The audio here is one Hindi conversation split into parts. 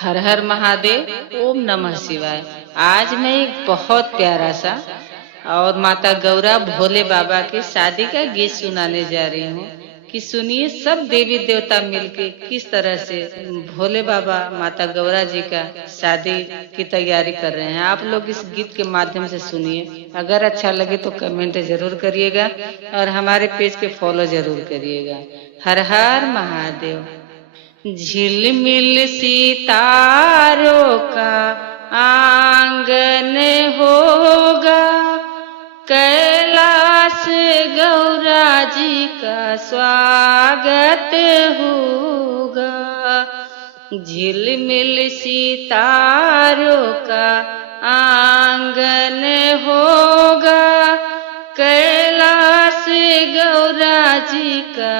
हर हर महादेव। ओम नमः शिवाय। आज मैं एक बहुत प्यारा सा और माता गौरा भोले बाबा की शादी का गीत सुनाने जा रही हूँ कि सुनिए सब देवी देवता मिलके किस तरह से भोले बाबा माता गौरा जी का शादी की तैयारी कर रहे हैं। आप लोग इस गीत के माध्यम से सुनिए। अगर अच्छा लगे तो कमेंट जरूर करिएगा और हमारे पेज के फॉलो जरूर करिएगा। हर हर महादेव। झिलमिल सितारों का आंगन होगा, कैलाश गौरा जी का स्वागत होगा। झिलमिल सितारों का आंगन होगा, कैलाश गौरा जी का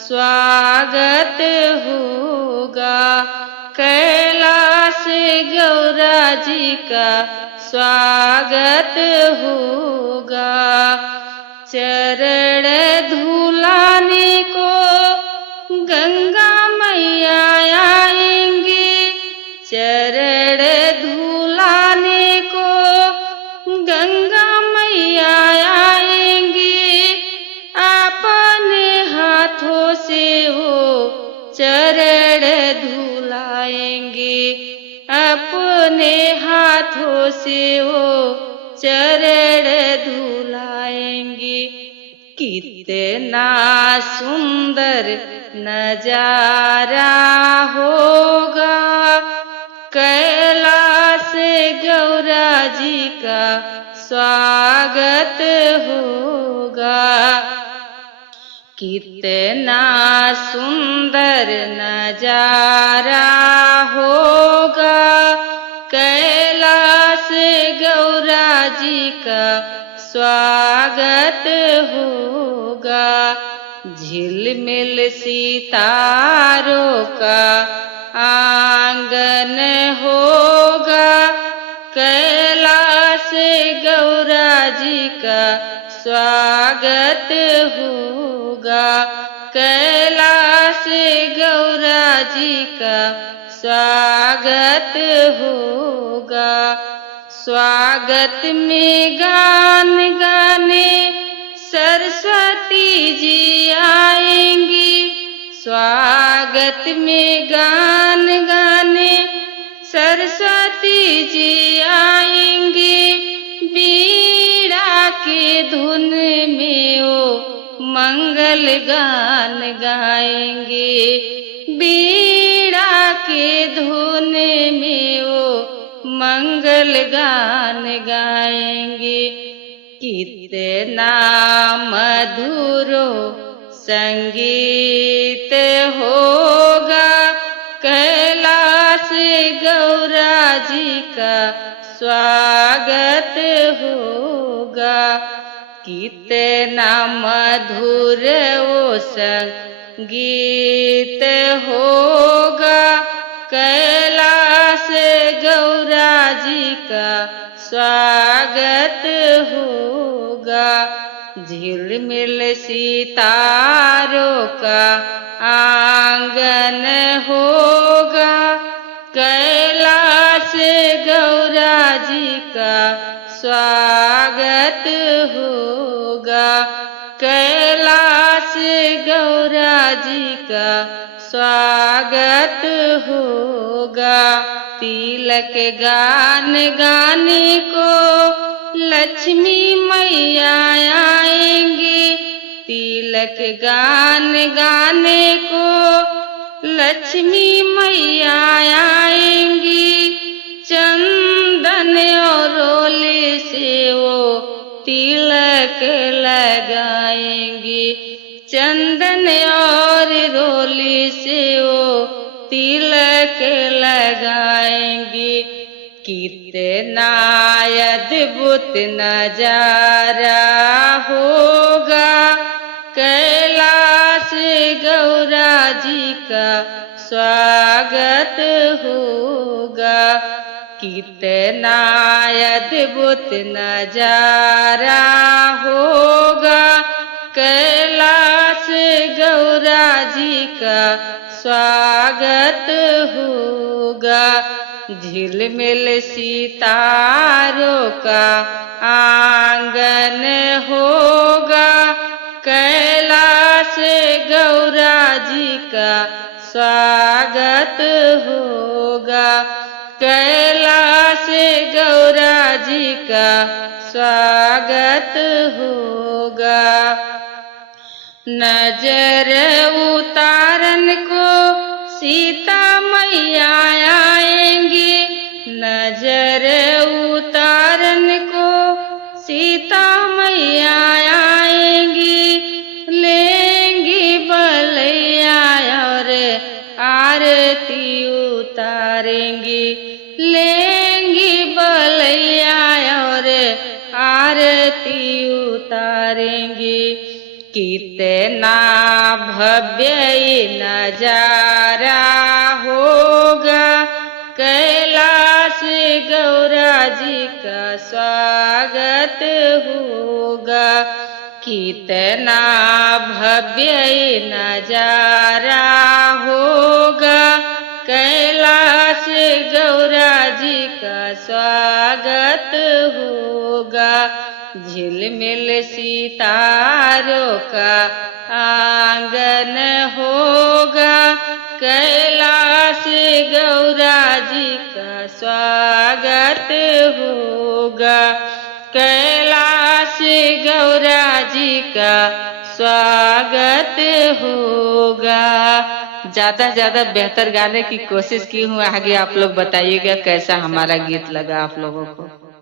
स्वागत होगा। कैलाश गौरा जी का स्वागत होगा। चरण धुलाने को गंगा मैया आएंगे, चरण धुलाने को गंगा मैया आएंगे। अपने हाथों से वो चरण धुलाएंगे, अपने हाथों से वो चरण धुलाएंगे। कितना सुंदर नजारा होगा, कैलाश गौरा जी का स्वागत होगा। कितना सुंदर नजारा होगा, कैलाश गौरा जी का स्वागत होगा। झिलमिल सितारों का आंगन होगा, कैलाश गौरा जी का स्वागत होगा। कैलाश गौरा जी का स्वागत होगा। स्वागत में गान गाने सरस्वती जी आएंगी, स्वागत में गान गाने सरस्वती जी आएंगी। बीड़ा के धुन में वो मंगल गान गाएंगे, बीड़ा के धुन में वो मंगल गान गाएंगे। कितना मधुरो संगीत होगा, कैलाश गौरा जी का स्वागत होगा। कितना मधुर वो संगीत होगा, कैलाश गौरा जी का स्वागत होगा। झिलमिल सितारों का आंगन होगा, कैलाश गौरा जी का स्वागत होगा। कैलाश गौरा जी का स्वागत होगा। तिलक गान गाने को लक्ष्मी मैया आएंगी, तिलक गान गाने को लक्ष्मी मैया आएंगी। चंदन और रोले से वो तिलक लगाएंगी, चंदन और रोले से वो तिलक लगाएंगे। कितना अद्भुत नजारा होगा, कैलाश गौरा जी का स्वागत होगा। कितना अद्भुत नजारा होगा, कैलाश गौरा जी का स्वागत होगा। होगा, झिलमिल सितारों का आंगन होगा, कैलाश गौरा जी का स्वागत होगा, कैलाश गौरा जी का स्वागत होगा। नजर उतारन को सीता मैया आएंगी, नजर उतारन को सीता मैया आएंगी, लेंगी बलैया और आरती उतारेंगी, लेंगी बलैया और आरती उतारेंगी। कितना भव्य नजारा होगा, कैलाश गौरा जी का स्वागत होगा, कितना भव्य नजारा होगा, कैलाश गौरा जी का स्वागत होगा, झिलमिल सितारों का आंगन होगा, कैलाश गौरा जी का स्वागत होगा, कैलाश गौरा जी का स्वागत होगा। ज्यादा बेहतर गाने की कोशिश की हूँ, आगे आप लोग बताइएगा कैसा हमारा गीत लगा आप लोगों को।